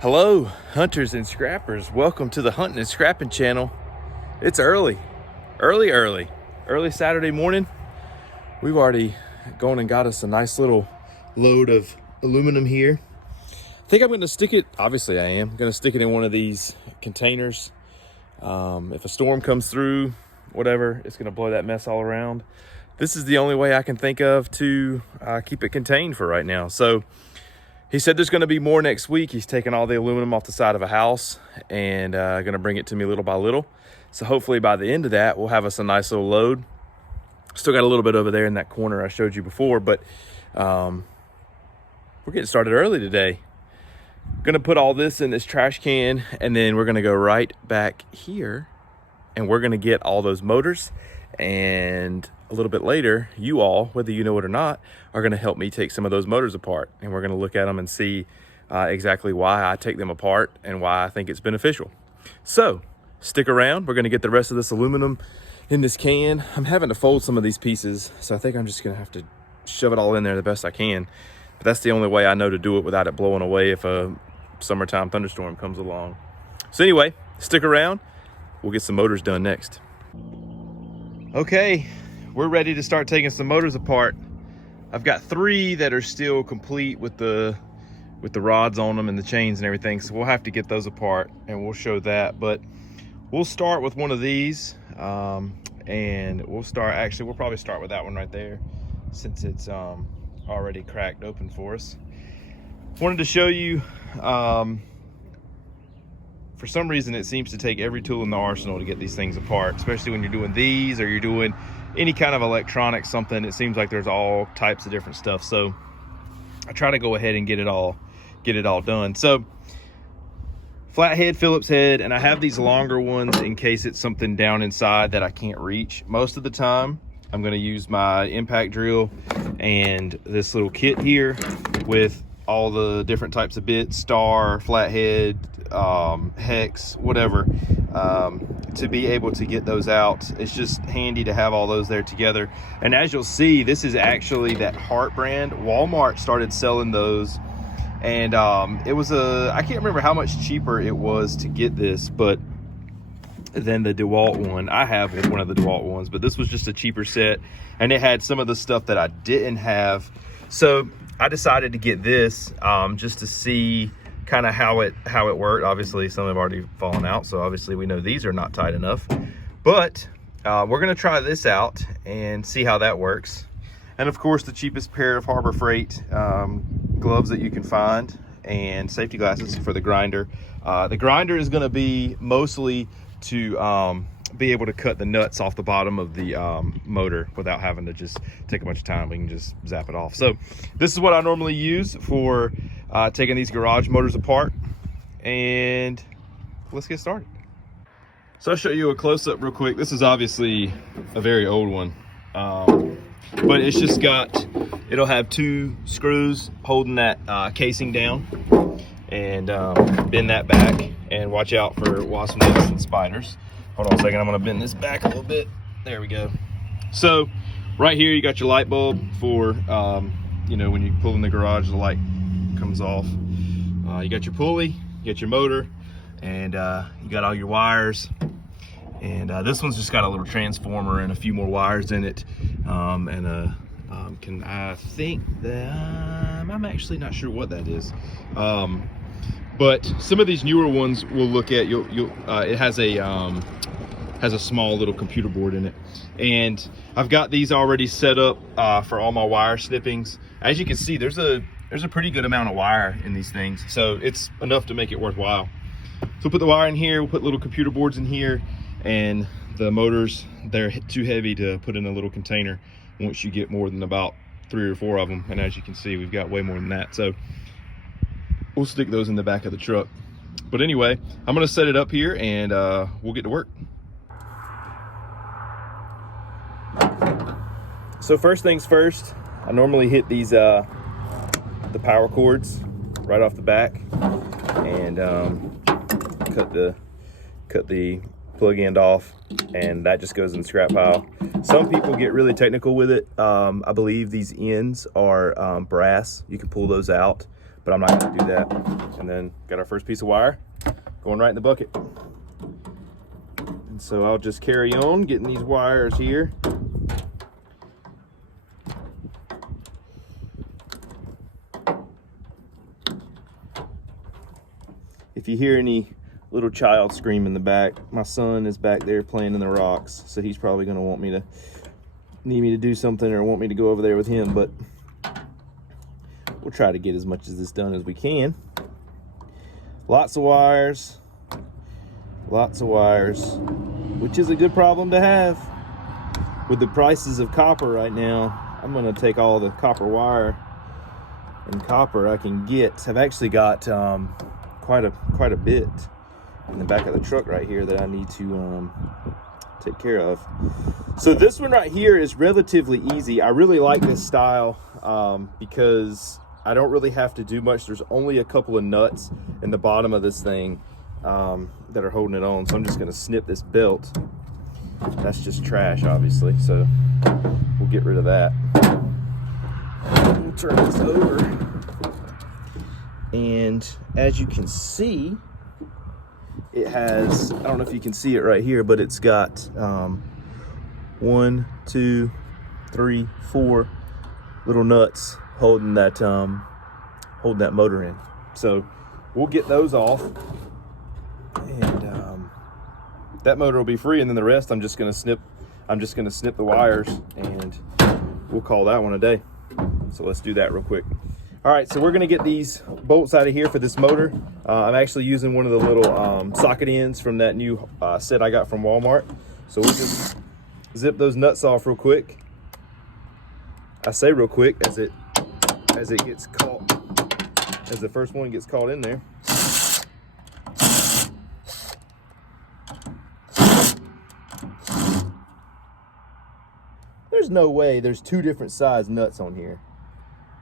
Hello, hunters and scrappers. Welcome to the Hunting and Scrapping channel. It's early Saturday morning. We've already gone and got us a nice little load of aluminum here. I think I'm going to stick it, obviously I am going to stick it in one of these containers. If a storm comes through, whatever, it's going to blow that mess all around. This is the only way I can think of to keep it contained for right now. So he said there's going to be more next week. He's taking all the aluminum off the side of a house and going to bring it to me little by little. So hopefully by the end of that, we'll have us a nice little load. Still got a little bit over there in that corner I showed you before, but we're getting started early today. Going to put all this in this trash can, and then we're going to go right back here, and we're going to get all those motors. And a little bit later, you all, whether you know it or not, are going to help me take some of those motors apart, and we're going to look at them and see exactly why I take them apart and why I think it's beneficial. So stick around. We're going to get the rest of this aluminum in this can. I'm having to fold some of these pieces, so I think I'm just going to have to shove it all in there the best I can. But that's the only way I know to do it without it blowing away if a summertime thunderstorm comes along. So anyway, stick around. We'll get some motors done next. Okay, we're ready to start taking some motors apart. I've got 3 that are still complete with the rods on them and the chains and everything, so we'll have to get those apart and we'll show that. But we'll start with one of these, and we'll probably start with that one right there since it's already cracked open for us. Wanted to show you, for some reason it seems to take every tool in the arsenal to get these things apart, especially when you're doing these or you're doing any kind of electronic something. It seems like there's all types of different stuff, so I try to go ahead and get it all done. So flathead, Phillips head, and I have these longer ones in case it's something down inside that I can't reach. Most of the time I'm going to use my impact drill and this little kit here with all the different types of bits, star, flathead, hex, whatever, to be able to get those out. It's just handy to have all those there together. And as you'll see, this is actually that Hart brand. Walmart started selling those, and it was I can't remember how much cheaper it was to get this, but than the DeWalt one. I have one of the DeWalt ones, but this was just a cheaper set, and it had some of the stuff that I didn't have. So I decided to get this just to see kind of how it worked. Obviously some have already fallen out, so obviously we know these are not tight enough, but we're going to try this out and see how that works. And of course the cheapest pair of Harbor Freight gloves that you can find, and safety glasses for the grinder. The grinder is going to be mostly to be able to cut the nuts off the bottom of the motor without having to just take a bunch of time. We can just zap it off. So this is what I normally use for taking these garage motors apart, and let's get started. So I'll show you a close-up real quick. This is obviously a very old one, but it's just it'll have 2 screws holding that casing down, and bend that back, and watch out for wasp nests and spiders. Hold on a second, I'm gonna bend this back a little bit. There we go. So right here you got your light bulb for you know, when you pull in the garage the light comes off. You got your pulley, you got your motor, and you got all your wires. And this one's just got a little transformer and a few more wires in it, and I think that I'm actually not sure what that is, but some of these newer ones we'll look at. It has a small little computer board in it, and I've got these already set up for all my wire snippings. As you can see, there's a pretty good amount of wire in these things, so it's enough to make it worthwhile. So we'll put the wire in here, we'll put little computer boards in here, and the motors, they're too heavy to put in a little container once you get more than about 3 or 4 of them. And as you can see, we've got way more than that, so we'll stick those in the back of the truck. But anyway, I'm gonna set it up here, and we'll get to work. So first things first, I normally hit these the power cords right off the back, and cut the plug end off, and that just goes in the scrap pile. Some people get really technical with it. I believe these ends are brass. You can pull those out, but I'm not gonna do that. And then got our first piece of wire going right in the bucket. And so I'll just carry on getting these wires here. If you hear any little child scream in the back, my son is back there playing in the rocks, so he's probably going to need me to do something or want me to go over there with him, but we'll try to get as much of this done as we can. Lots of wires, which is a good problem to have. With the prices of copper right now, I'm going to take all the copper wire and copper I can get. I've actually got quite a bit in the back of the truck right here that I need to take care of. So this one right here is relatively easy. I really like this style because I don't really have to do much. There's only a couple of nuts in the bottom of this thing that are holding it on. So I'm just gonna snip this belt. That's just trash, obviously, so we'll get rid of that. We'll turn this over. And as you can see, it has, I don't know if you can see it right here, but it's got 1, 2, 3, 4 little nuts holding that motor in. So we'll get those off, and that motor will be free, and then the rest I'm just gonna snip the wires, and we'll call that one a day. So let's do that real quick. All right, so we're gonna get these bolts out of here for this motor. I'm actually using one of the little socket ends from that new set I got from Walmart. So we'll just zip those nuts off real quick. I say real quick as it gets caught, as the first one gets caught in there. There's no way there's two different size nuts on here.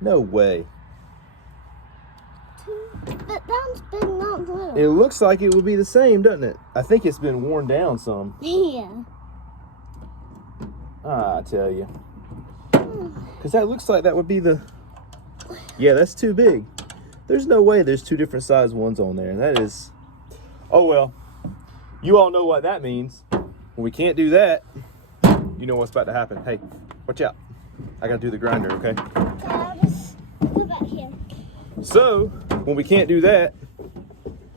No way. But that's big, not little. It looks like it would be the same, doesn't it? I think it's been worn down some. Yeah. I tell you. Because that looks like that would be the... Yeah, that's too big. There's no way there's two different size ones on there. That is... Oh, well. You all know what that means. When we can't do that, you know what's about to happen. Hey, watch out. I got to do the grinder, okay? What about here? So, when we can't do that,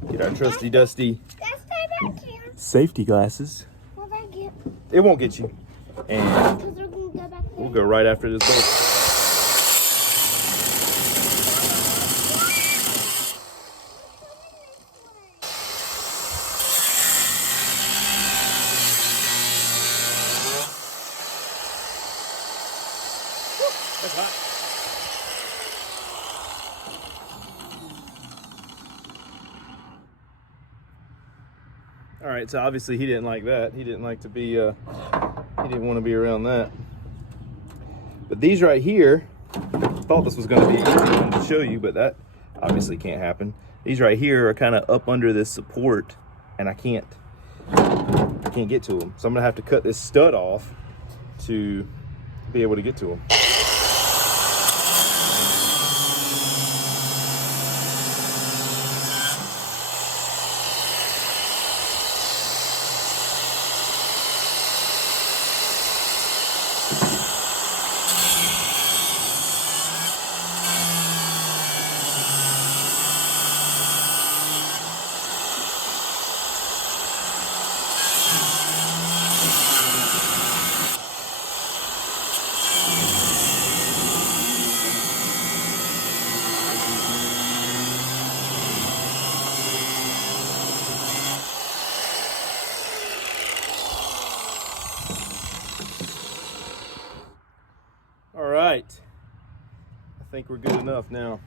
get our trusty dusty Let's stay back here. safety glasses. What about here? It won't get you. And Because we're going to go back there. we'll go right after this bolt. That's hot. All right, so obviously he didn't like that. He didn't like to be, he didn't want to be around that. But these right here, I thought this was going to be an easy one to show you, but that obviously can't happen. These right here are kind of up under this support, and I can't get to them. So I'm going to have to cut this stud off to be able to get to them. All right, I think we're good enough now.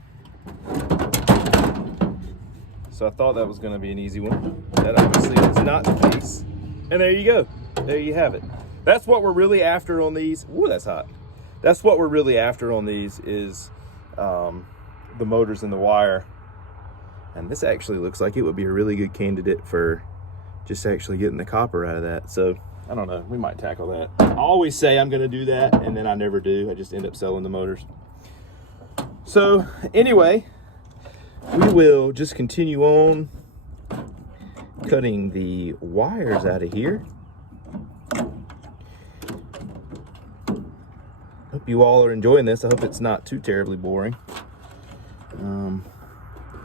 So I thought that was going to be an easy one. That obviously is not the case. And there you go. There you have it. That's what we're really after on these. Ooh, that's hot. That's what we're really after on these is the motors and the wire. And this actually looks like it would be a really good candidate for just actually getting the copper out of that. So I don't know, we might tackle that. I always say I'm gonna do that, and then I never do. I just end up selling the motors. So anyway, we will just continue on cutting the wires out of here. Hope you all are enjoying this. I hope it's not too terribly boring.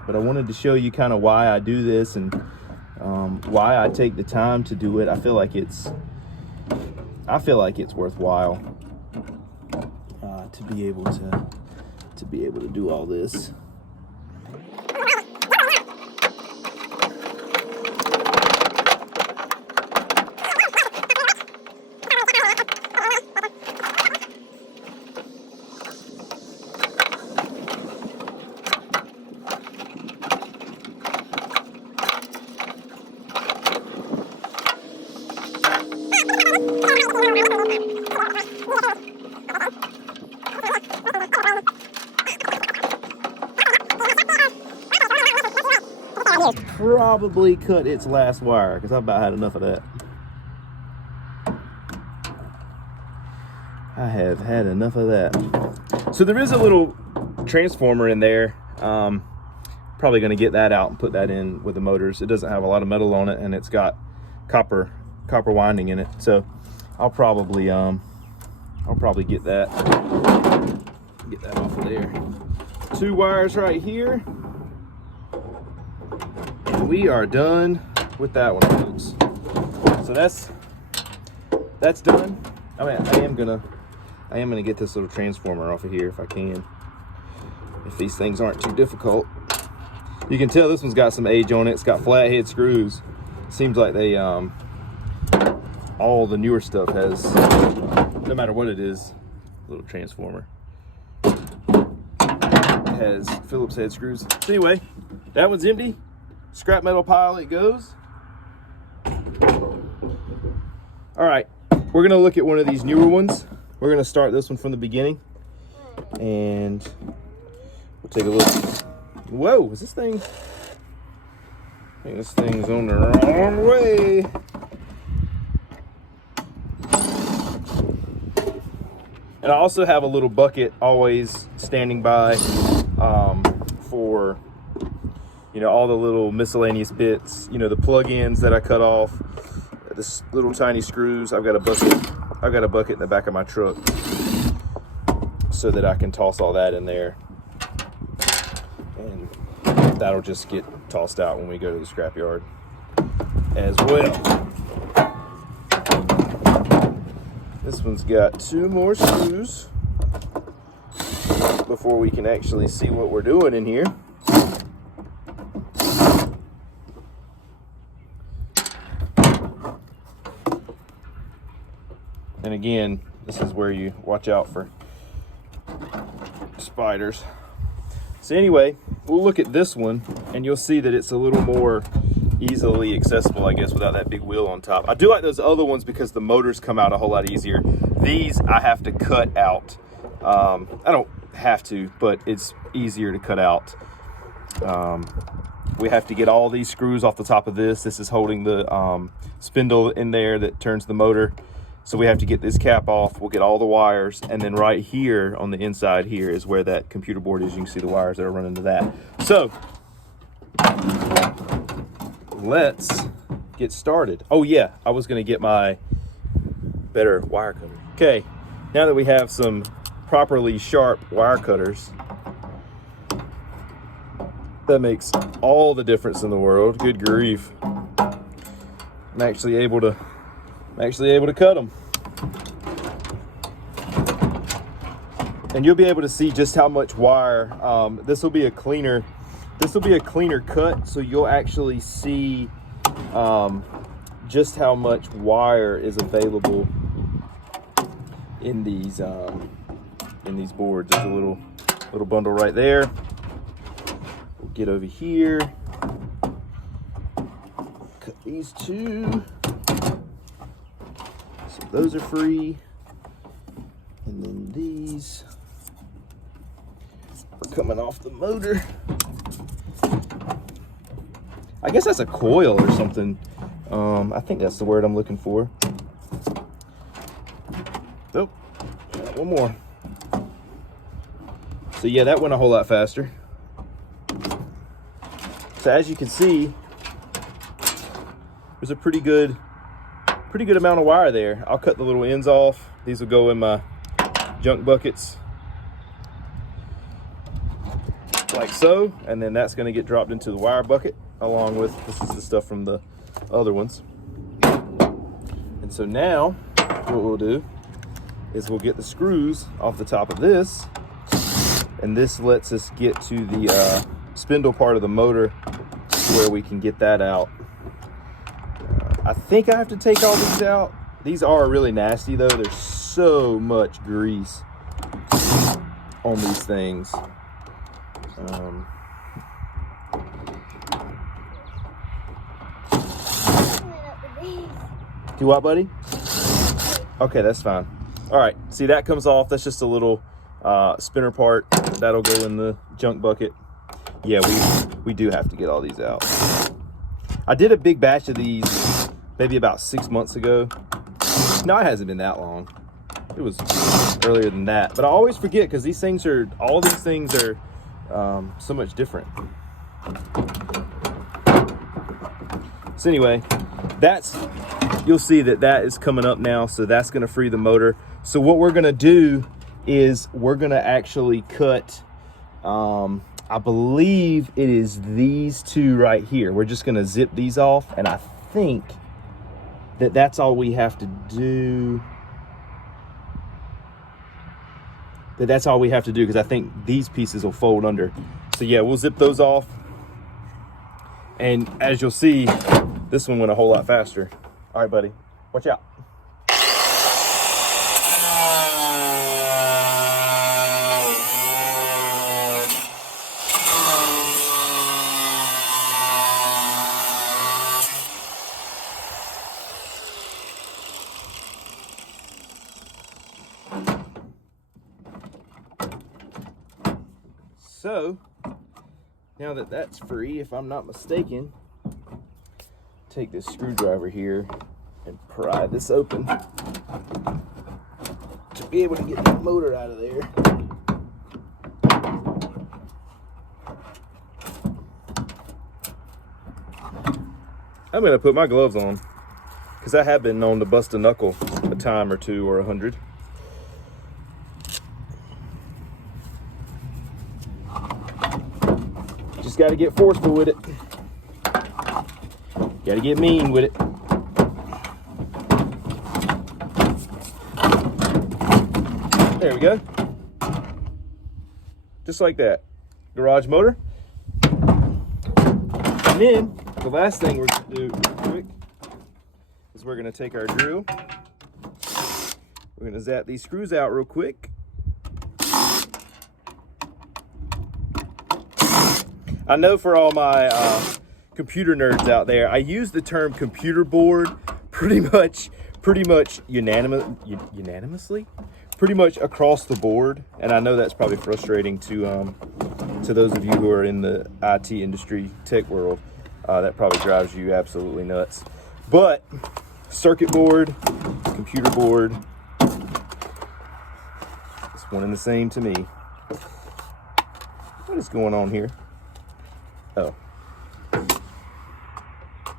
But I wanted to show you kind of why I do this and why I take the time to do it. I feel like it's worthwhile to be able to do all this. Probably cut its last wire because I've about had enough of that. I have had enough of that. So there is a little transformer in there. Probably going to get that out and put that in with the motors. It doesn't have a lot of metal on it, and it's got copper winding in it. So I'll probably get that off of there. 2 wires right here. We are done with that one, folks. So that's done. I mean, I am gonna get this little transformer off of here if I can. If these things aren't too difficult. You can tell this one's got some age on it. It's got flathead screws. Seems like they all the newer stuff has, no matter what it is, little transformer has Phillips head screws. So anyway, that one's empty. Scrap metal pile it goes. All right, we're gonna look at one of these newer ones. We're gonna start this one from the beginning, and we'll take a look. Whoa, is this thing? I think this thing's on the wrong way. And I also have a little bucket always standing by for, you know, all the little miscellaneous bits, you know, the plug-ins that I cut off, this little tiny screws. I've got a bucket in the back of my truck so that I can toss all that in there, and that'll just get tossed out when we go to the scrapyard as well. This one's got 2 more screws before we can actually see what we're doing in here. And again, this is where you watch out for spiders. So anyway, we'll look at this one and you'll see that it's a little more easily accessible, I guess, without that big wheel on top. I do like those other ones because the motors come out a whole lot easier. These I have to cut out. I don't have to, but it's easier to cut out. We have to get all these screws off the top of this. This is holding the spindle in there that turns the motor. So we have to get this cap off. We'll get all the wires, and then right here on the inside here is where that computer board is. You can see the wires that are running to that. So let's get started. Oh yeah, I was gonna get my better wire cutter. Okay, now that we have some properly sharp wire cutters, that makes all the difference in the world. Good grief. I'm actually able to cut them. And you'll be able to see just how much wire. This will be a cleaner cut, so you'll actually see just how much wire is available in these boards. There's a little bundle right there. We'll get over here, cut these 2. So those are free, and then these are coming off the motor. I guess that's a coil or something. I think that's the word I'm looking for. Nope, got one more. So yeah, that went a whole lot faster. So as you can see, there's a pretty good amount of wire there. I'll cut the little ends off. These will go in my junk buckets like so, and then that's going to get dropped into the wire bucket along with, this is the stuff from the other ones. And so now what we'll do is we'll get the screws off the top of this, and this lets us get to the spindle part of the motor where we can get that out. I think I have to take all these out. These are really nasty though. There's so much grease on these things. Do what, buddy? Okay, that's fine. All right, see, that comes off. That's just a little spinner part. That'll go in the junk bucket. Yeah, we do have to get all these out. I did a big batch of these maybe about 6 months ago. No, it hasn't been that long. It was earlier than that. But I always forget because these things are, all these things are so much different. So anyway, that's, you'll see that that is coming up now. So that's going to free the motor. So what we're going to do is we're going to actually cut, I believe it is these two right here. We're just going to zip these off. And I think that that's all we have to do. That's all we have to do, because I think these pieces will fold under. So yeah, we'll zip those off. And as you'll see, this one went a whole lot faster. All right, buddy, watch out. So now that that's free, if I'm not mistaken, take this screwdriver here and pry this open to be able to get the motor out of there. I'm gonna put my gloves on because I have been known to bust a knuckle a time or two or 100. Just got to get forceful with it. Got to get mean with it. There we go. Just like that. Garage motor. And then the last thing we're going to do real quick is we're going to take our drill. We're going to zap these screws out real quick. I know for all my computer nerds out there, I use the term computer board pretty much unanimously, pretty much across the board. And I know that's probably frustrating to those of you who are in the IT industry, tech world. That probably drives you absolutely nuts. But circuit board, computer board, it's one and the same to me. What is going on here? Oh.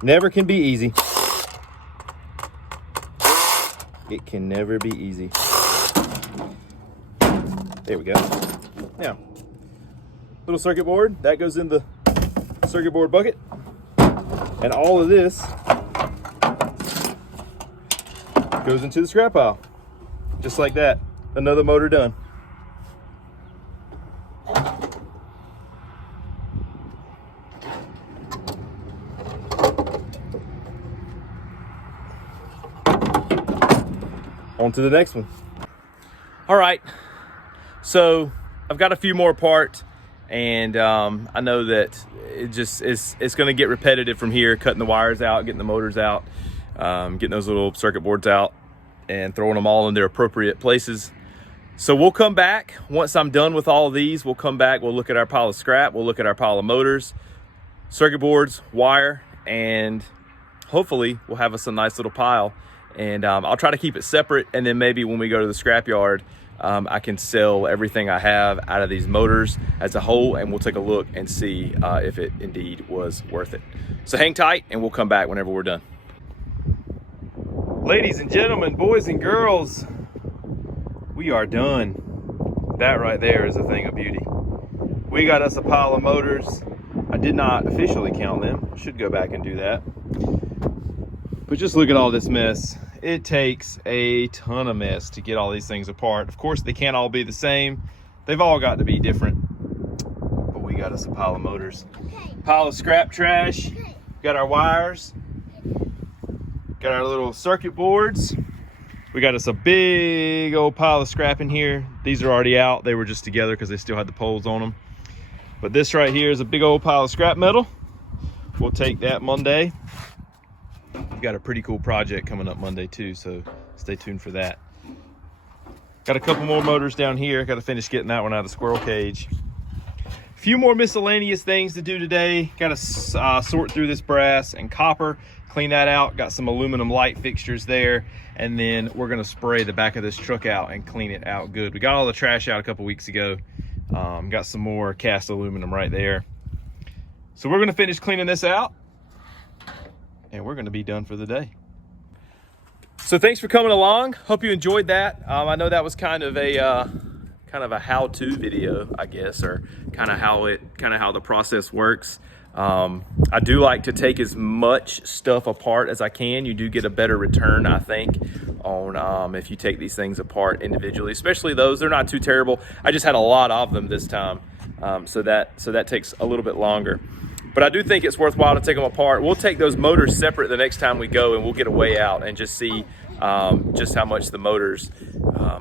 Never can be easy. It can never be easy. There we go. Now, little circuit board, that goes in the circuit board bucket. And all of this goes into the scrap pile. Just like that. Another motor done. On to the next one. All right, so I've got a few more parts, and I know that it's going to get repetitive from here, cutting the wires out, getting the motors out, getting those little circuit boards out, and throwing them all in their appropriate places. So we'll come back once I'm done with all of these. We'll come back, we'll look at our pile of scrap, we'll look at our pile of motors, circuit boards, wire, and hopefully we'll have us a nice little pile. And I'll try to keep it separate, and then maybe when we go to the scrapyard, I can sell everything I have out of these motors as a whole, and we'll take a look and see if it indeed was worth it. So hang tight and we'll come back whenever we're done. Ladies and gentlemen, boys and girls, we are done. That right there is a thing of beauty. We got us a pile of motors. I did not officially count them. Should go back and do that. But just look at all this mess. It takes a ton of mess to get all these things apart. Of course, they can't all be the same. They've all got to be different. But we got us a pile of motors. Okay. Pile of scrap trash. Okay. Got our wires. Got our little circuit boards. We got us a big old pile of scrap in here. These are already out. They were just together because they still had the poles on them. But this right here is a big old pile of scrap metal. We'll take that Monday. We've got a pretty cool project coming up Monday too, so stay tuned for that. Got a couple more motors down here. Got to finish getting that one out of the squirrel cage. A few more miscellaneous things to do today. Got to sort through this brass and copper, clean that out. Got some aluminum light fixtures there, and then we're gonna spray the back of this truck out and clean it out good. We got all the trash out a couple weeks ago. Got some more cast aluminum right there. So we're gonna finish cleaning this out, and we're gonna be done for the day. So thanks for coming along. Hope you enjoyed that. I know that was kind of a how-to video, I guess, or kind of how the process works. I do like to take as much stuff apart as I can. You do get a better return, I think, on if you take these things apart individually, especially those. They're not too terrible. I just had a lot of them this time, so that takes a little bit longer. But I do think it's worthwhile to take them apart. We'll take those motors separate the next time we go, and we'll get a weigh out and just see just how much the motors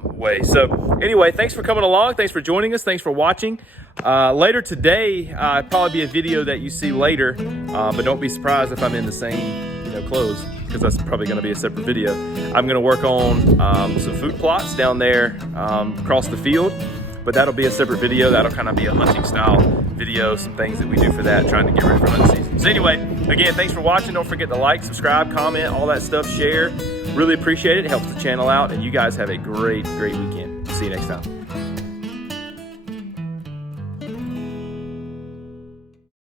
weigh. So anyway, thanks for coming along. Thanks for joining us. Thanks for watching. Later today, probably be a video that you see later, but don't be surprised if I'm in the same clothes, because that's probably going to be a separate video. I'm going to work on some food plots down there across the field, but that'll be a separate video. That'll kind of be a hunting style video, some things that we do for that, trying to get ready for hunting season. So anyway, again, thanks for watching. Don't forget to like, subscribe, comment, all that stuff, share. Really appreciate it. It helps the channel out, and you guys have a great weekend. See you next time.